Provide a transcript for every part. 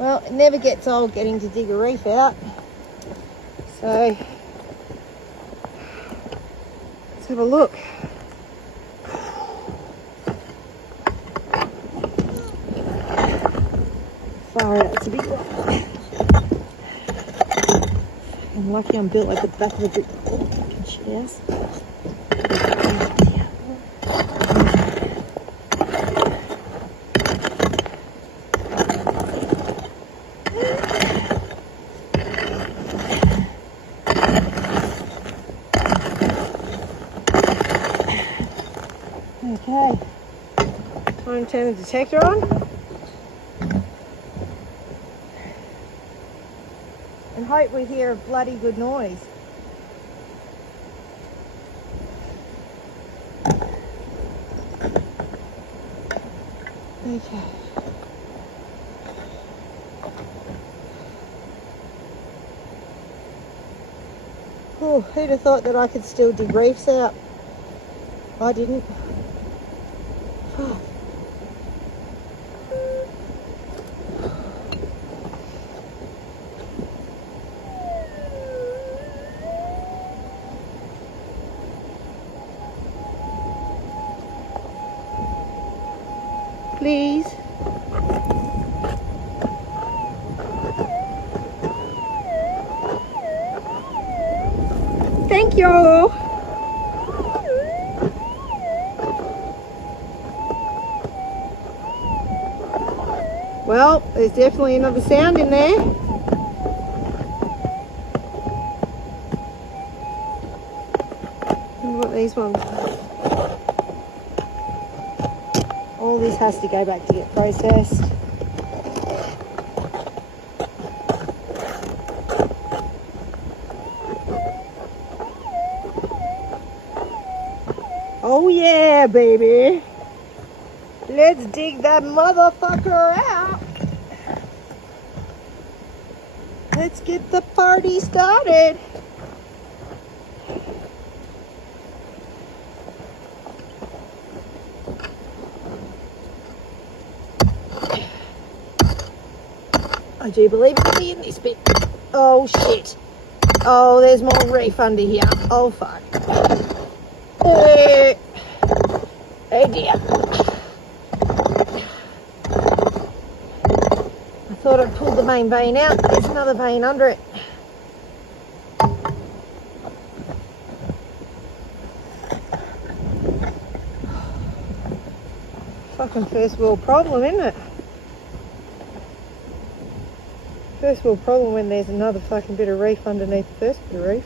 Well, it never gets old getting to dig a reef out. So, let's have a look. Far out, it's a big one. I'm lucky I'm built like the back of a big fucking shit house. Okay, time to turn the detector on and hope we hear a bloody good noise. Okay. Oh, who'd have thought that I could still dig reefs out? I didn't. Please. Thank you. Well, there's definitely another sound in there. I wonder what these ones are. All this has to go back to get processed. Oh yeah, baby. Let's dig that motherfucker out. Let's get the party started. I do believe it'll be in this bit. Oh shit. Oh, there's more reef under here. Oh fuck. Oh dear. I thought I'd pulled the main vein out. There's another vein under it. Fucking first world problem, isn't it? First world problem when there's another fucking bit of reef underneath the first bit of reef.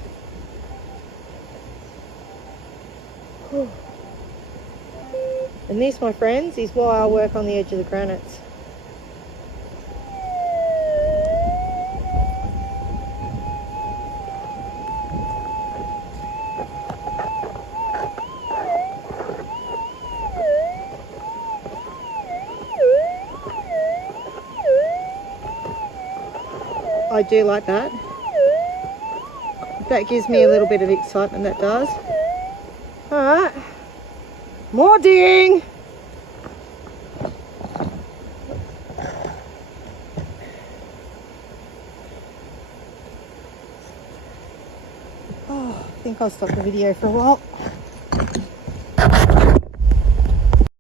Whew. And this, my friends, is why I work on the edge of the granites. I do like that. That gives me a little bit of excitement, that does. Alright. More digging! Oh, I think I'll stop the video for a while.